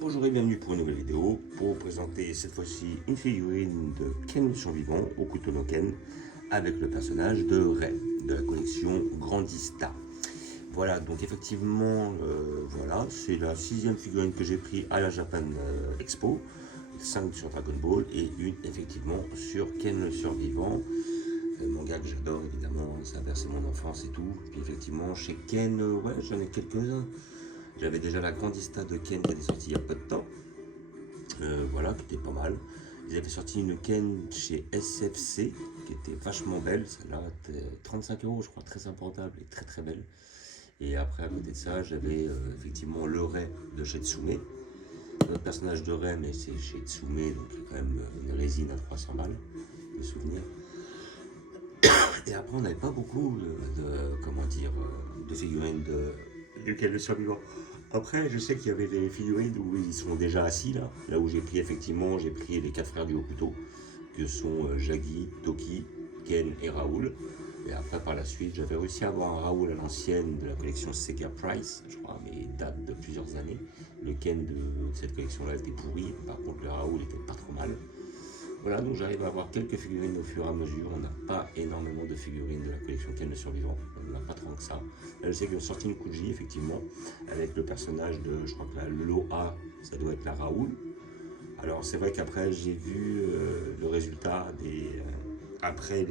Bonjour et bienvenue pour une nouvelle vidéo pour vous présenter cette fois-ci une figurine de Ken le survivant au couteau no Ken avec le personnage de Rey de la collection Grandista. Voilà, donc effectivement, voilà, c'est la 6e figurine que j'ai pris à la Japan Expo, 5 sur Dragon Ball et une effectivement sur Ken le survivant. Manga que j'adore évidemment, ça a bercé mon enfance et tout. Puis effectivement, chez Ken, ouais, j'en ai quelques-uns. J'avais déjà la Grandista de Ken qui était sortie il y a peu de temps. Voilà, qui était pas mal. Ils avaient sorti une Ken chez SFC qui était vachement belle. Celle-là était 35 euros, je crois, très abordable et très très belle. Et après, à côté de ça, j'avais effectivement le Rey de chez Tsume. Notre personnage de Rey, mais c'est chez Tsume, donc il y a quand même une résine à 300 balles, de souvenirs. Et après, on n'avait pas beaucoup comment dire, de figurines de Ken le survivant. Après, je sais qu'il y avait des figurines où ils sont déjà assis là où j'ai pris effectivement, j'ai pris les 4 frères du haut couteau, que sont Jaggi, Toki, Ken et Raoul. Et après, par la suite, j'avais réussi à avoir un Raoul à l'ancienne de la collection Sega Price, je crois, mais il date de plusieurs années. Le Ken de cette collection-là était pourri, par contre le Raoul était pas trop mal. Voilà, donc j'arrive à avoir quelques figurines au fur et à mesure. On n'a pas énormément de figurines de la collection Ken le survivant. On n'en a pas tant que ça. Là, je sais qu'ils ont sorti une Kuji, effectivement, avec le personnage de, je crois que la Loa, ça doit être la Raoul. Alors, c'est vrai qu'après, j'ai vu le résultat après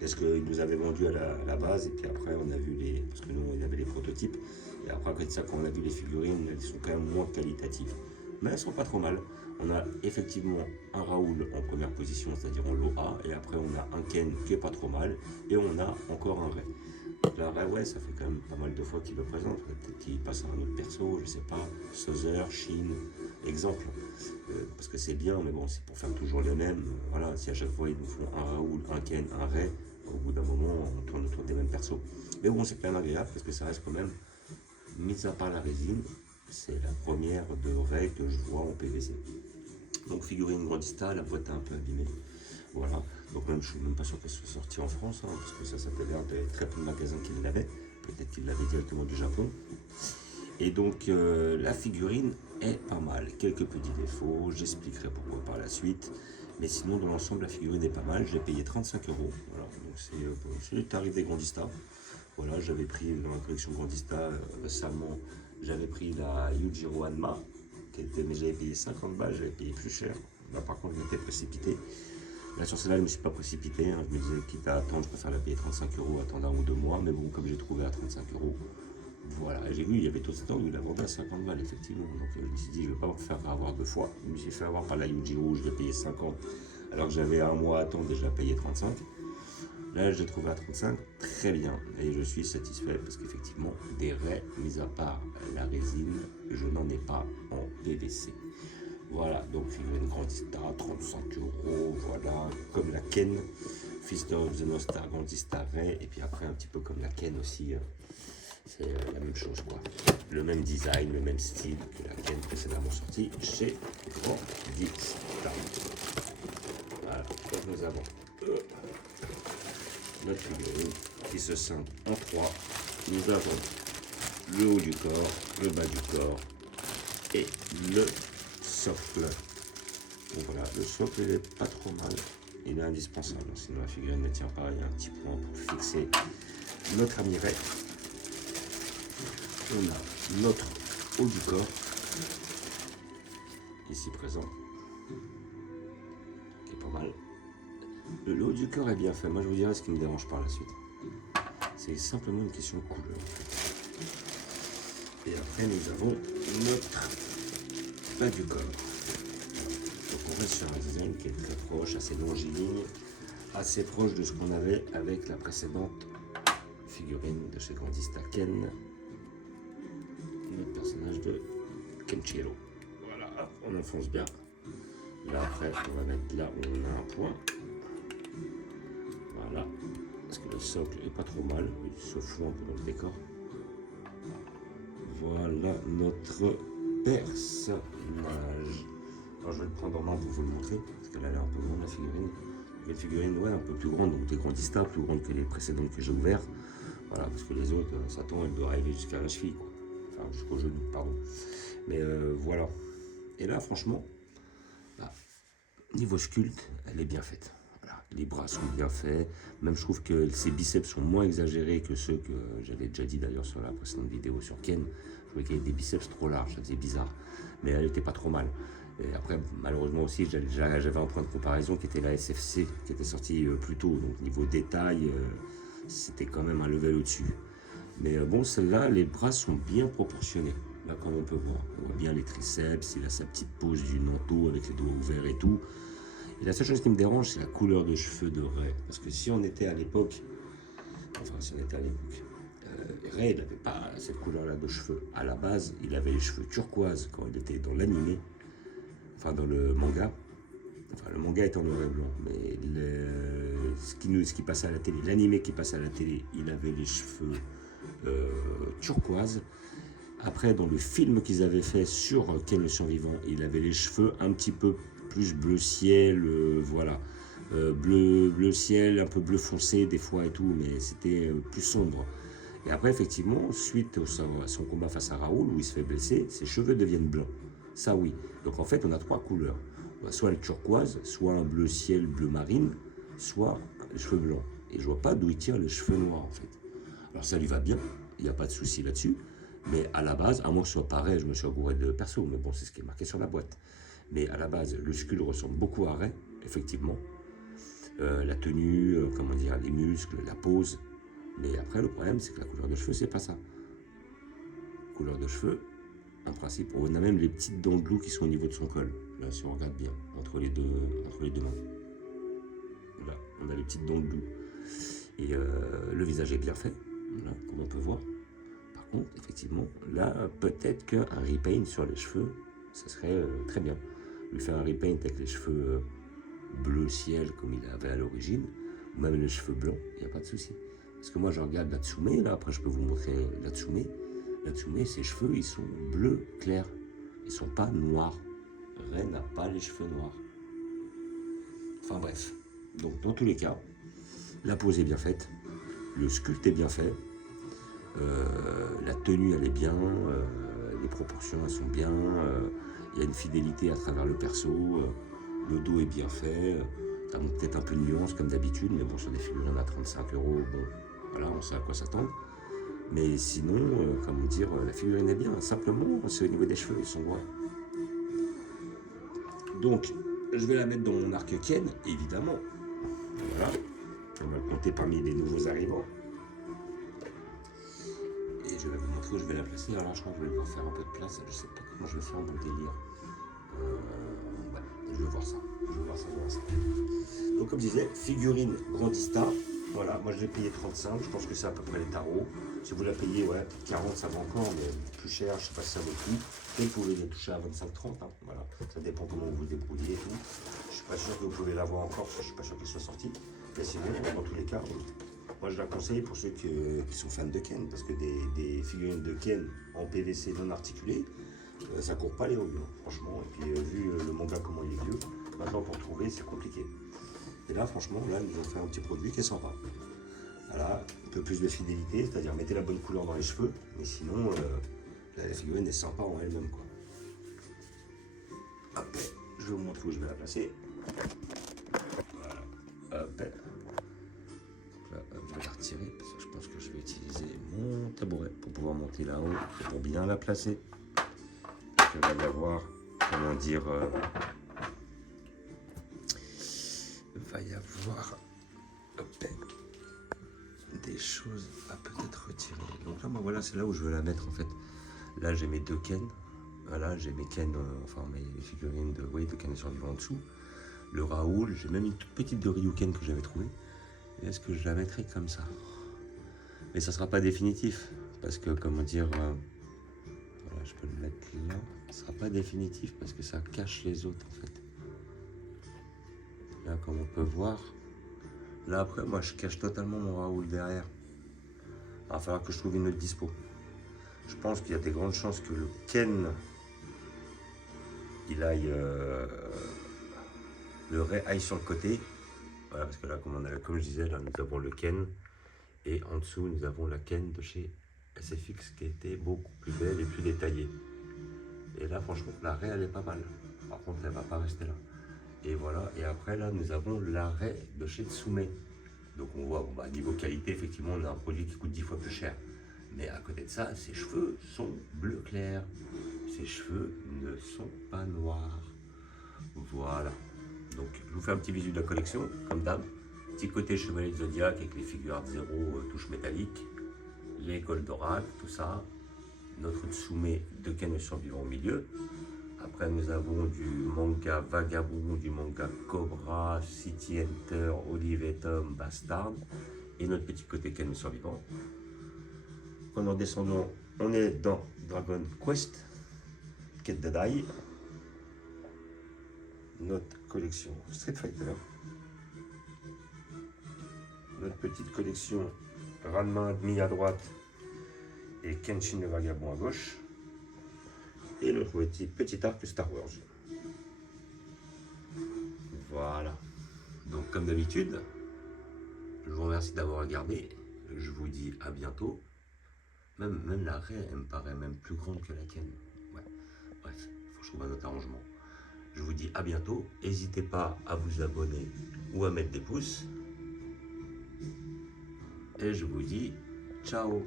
ce qu'ils nous avaient vendu à la base. Et puis après, on a vu parce que nous, on avait les prototypes. Et après, de ça, quand on a vu les figurines, elles sont quand même moins qualitatives. Mais elles sont pas trop mal. On a effectivement un Raoul en première position, c'est-à-dire en lot A, et après on a un Ken qui est pas trop mal, et on a encore un Rey. Donc là, Rey, ouais, ça fait quand même pas mal de fois qu'il le présente, peut-être qu'il passe à un autre perso, je sais pas, Sozer, Shin, exemple. Parce que c'est bien, mais bon, c'est pour faire toujours les mêmes. Voilà, si à chaque fois ils nous font un Raoul, un Ken, un Rey, au bout d'un moment, on tourne autour des mêmes persos. Mais bon, c'est quand même agréable, parce que ça reste quand même, mis à part la résine, c'est la première de Rey que je vois en PVC. Donc figurine Grandista, la boîte est un peu abîmée. Voilà. Donc même je suis même pas sûr qu'elle soit sortie en France, parce que ça s'appelait l'air de très peu de magasins qui l'avaient. Peut-être qu'ils l'avaient directement du Japon. Et donc la figurine est pas mal. Quelques petits défauts, j'expliquerai pourquoi par la suite. Mais sinon dans l'ensemble la figurine est pas mal. J'ai payé 35 euros. Voilà. Donc c'est le tarif des Grandista. Voilà, j'avais pris dans la collection Grandista récemment, j'avais pris la Yujiro Hanma, mais j'avais payé 50 balles, j'avais payé plus cher. Là par contre je m'étais précipité. Là sur celle-là je ne me suis pas précipité, je me disais quitte à attendre, je préfère la payer 35 euros, attendre 1 ou 2 mois, mais bon comme j'ai trouvé à 35 euros, voilà, j'ai vu il y avait tout ce temps où il la vendait à 50 balles effectivement, donc je me suis dit je ne vais pas me faire avoir 2 fois, je me suis fait avoir par la Yujiro, je l'ai payé 50, alors que j'avais 1 mois à attendre et je l'ai payé 35. Là, je l'ai trouvé à 35, très bien. Et je suis satisfait parce qu'effectivement, des Rey, mis à part la résine, je n'en ai pas en PVC. Voilà, donc figurine Grandista, 35 euros, voilà, comme la Ken, Fist of the North Star, Grandista Rey, et puis après un petit peu comme la Ken aussi, c'est la même chose quoi. Le même design, le même style que la Ken précédemment sortie chez Grandista. Voilà, donc nous avons notre figurine qui se scinde en 3. Nous avons le haut du corps, le bas du corps et le socle. Donc voilà, le socle il est pas trop mal, il est indispensable, sinon la figurine ne tient pas. Il y a un petit point pour fixer notre ami Rey. On a notre haut du corps, ici présent, qui est pas mal. Le haut du corps est bien fait, moi je vous dirai ce qui me dérange par la suite. C'est simplement une question de couleur. Et après nous avons notre bas du corps. Donc on reste sur un design qui est très proche, assez longiligne, assez proche de ce qu'on avait avec la précédente figurine de chez Grandista Ken. Notre personnage de Kenshiro. Voilà, on enfonce bien. Là après on va mettre là où on a un point. Voilà, parce que le socle est pas trop mal, il se fout un peu dans le décor. Voilà notre personnage. Alors je vais le prendre en main pour vous le montrer, parce qu'elle a l'air un peu grande la figurine. Une figurine, ouais, un peu plus grande, donc des Grandista, plus grande que les précédentes que j'ai ouvertes. Voilà, parce que les autres, Satan, elle doit arriver jusqu'à la cheville, quoi. Enfin, jusqu'au genou, pardon. Mais voilà. Et là, franchement, bah, niveau sculpte, elle est bien faite. Voilà. Les bras sont bien faits. Même je trouve que ses biceps sont moins exagérés que ceux que j'avais déjà dit d'ailleurs sur la précédente vidéo sur Ken. Je trouvais qu'il y avait des biceps trop larges, ça faisait bizarre. Mais elle n'était pas trop mal. Et après, malheureusement aussi, j'avais un point de comparaison qui était la SFC, qui était sortie plus tôt. Donc niveau détail, c'était quand même un level au-dessus. Mais bon, celle-là, les bras sont bien proportionnés. Là, comme on peut voir, on voit bien les triceps, il a sa petite pose du manteau avec les doigts ouverts et tout. Et la seule chose qui me dérange, c'est la couleur de cheveux de Ray. Parce que si on était à l'époque, Ray n'avait pas cette couleur-là de cheveux. À la base, il avait les cheveux turquoise quand il était dans l'animé, enfin dans le manga. Enfin, le manga est en noir et blanc, mais ce qui passait à la télé, l'animé qui passait à la télé, il avait les cheveux turquoise. Après, dans le film qu'ils avaient fait sur Ken le survivant, il avait les cheveux un petit peu plus bleu ciel, voilà. Bleu ciel, un peu bleu foncé des fois et tout, mais c'était plus sombre. Et après, effectivement, suite à son combat face à Raoul, où il se fait blesser, ses cheveux deviennent blancs. Ça, oui. Donc en fait, on a trois couleurs. Soit le turquoise, soit un bleu ciel, bleu marine, soit les cheveux blancs. Et je vois pas d'où il tire les cheveux noirs, en fait. Alors ça lui va bien, il n'y a pas de souci là-dessus. Mais à la base, à moins que ce soit pareil, je me suis agouré de perso, mais bon, c'est ce qui est marqué sur la boîte. Mais à la base, le sculpte ressemble beaucoup à Ray, effectivement. La tenue, comment dire, les muscles, la pose. Mais après, le problème, c'est que la couleur de cheveux, c'est pas ça. Couleur de cheveux, en principe, on a même les petites dents de loup qui sont au niveau de son col. Là, si on regarde bien, entre les deux mains. Là, on a les petites dents de loup. Et le visage est bien fait, là, comme on peut voir. Par contre, effectivement, là, peut-être qu'un repaint sur les cheveux, ça serait très bien. Lui faire un repaint avec les cheveux bleu ciel, comme il avait à l'origine, ou même les cheveux blancs, il n'y a pas de souci. Parce que moi, je regarde la Tsume, là, après je peux vous montrer la Tsume. La Tsume, ses cheveux, ils sont bleus clairs. Ils ne sont pas noirs. Ray n'a pas les cheveux noirs. Enfin bref. Donc, dans tous les cas, la pose est bien faite, le sculpte est bien fait, la tenue elle est bien, les proportions elles sont bien, il y a une fidélité à travers le perso, le dos est bien fait, ça montre peut-être un peu de nuance comme d'habitude, mais bon, sur des figurines à 35 €, bon, voilà, on sait à quoi s'attendre. Mais sinon, comment dire, la figurine est bien, simplement c'est au niveau des cheveux, ils sont droits. Donc, je vais la mettre dans mon arc Ken, évidemment. Voilà. On va le compter parmi les nouveaux arrivants. Et je vais vous montrer où je vais la placer. Alors je crois que je vais devoir faire un peu de place. Je ne sais pas comment je vais faire mon délire. Ouais, je vais voir ça. Dans l'instant. Donc comme je disais, figurine Grandista. Voilà, moi je l'ai payé 35. Je pense que c'est à peu près les tarots. Si vous la payez, ouais, 40 ça va encore, mais plus cher, je ne sais pas si ça vaut le coup. Et vous pouvez les toucher à 25-30. Hein, voilà. Ça dépend comment vous vous débrouillez et tout. Je ne suis pas sûr que vous pouvez l'avoir encore, parce que je ne suis pas sûr qu'il soit sorti. Mais sinon, dans tous les cas, moi je la conseille pour ceux qui sont fans de Ken, parce que des figurines de Ken en PVC non articulées, ça court pas les rues, hein, franchement. Et puis vu le manga comment il est vieux, maintenant pour trouver c'est compliqué. Et là franchement, là ils ont fait un petit produit qui est sympa. Voilà, un peu plus de fidélité, c'est-à-dire mettez la bonne couleur dans les cheveux, mais sinon la figurine est sympa en elle-même, quoi. Hop, je vais vous montrer où je vais la placer. Voilà, hop. Je vais la retirer parce que je pense que je vais utiliser mon tabouret pour pouvoir monter là-haut et pour bien la placer. Il va y avoir, comment dire, il va y avoir des choses à peut-être retirer. Donc là, moi, voilà, c'est là où je veux la mettre en fait. Là, j'ai mes deux Ken. Voilà, j'ai mes Ken, enfin mes figurines de Ken survivant en dessous. Le Raoul, j'ai même une toute petite de Ryuken que j'avais trouvée. Est-ce que je la mettrai comme ça? Mais ça ne sera pas définitif, parce que, comment dire, voilà, je peux le mettre là, ça ne sera pas définitif, parce que ça cache les autres, en fait. Là, comme on peut voir, là, après, moi, je cache totalement mon Raoul derrière. Il va falloir que je trouve une autre dispo. Je pense qu'il y a des grandes chances que le Ken, il aille, le Ray aille sur le côté. Voilà, parce que là, comme je disais, là, nous avons le Ken. Et en dessous, nous avons la Ken de chez SFX qui était beaucoup plus belle et plus détaillée. Et là, là, franchement, la raie, elle est pas mal. Par contre, elle va pas rester là. Et voilà, et après, là, nous avons la raie de chez Tsume. Donc on voit, bon, bah, niveau qualité, effectivement, on a un produit qui coûte 10 fois plus cher. Mais à côté de ça, ses cheveux sont bleu clair. Ses cheveux ne sont pas noirs. Voilà. Donc je vous fais un petit visu de la collection, comme d'hab. Petit côté chevalier de Zodiac avec les figures zéro touche métallique, les Goldorak, tout ça. Notre Tsume de Ken le survivant au milieu. Après, nous avons du manga Vagabond, du manga Cobra, City Hunter, Olive et Tom, Bastard. Et notre petit côté Ken le survivant. En descendant, on est dans Dragon Quest, Quête de Dai. Notre collection Street Fighter. Notre petite collection Ranma Admi à droite et Kenshin le Vagabond à gauche. Et notre petit arc Star Wars. Voilà. Donc comme d'habitude, je vous remercie d'avoir regardé. Je vous dis à bientôt. Même la raie, elle me paraît même plus grande que la Ken. Ouais. Bref, il faut que je trouve un autre arrangement. Je vous dis à bientôt. N'hésitez pas à vous abonner ou à mettre des pouces. Et je vous dis ciao.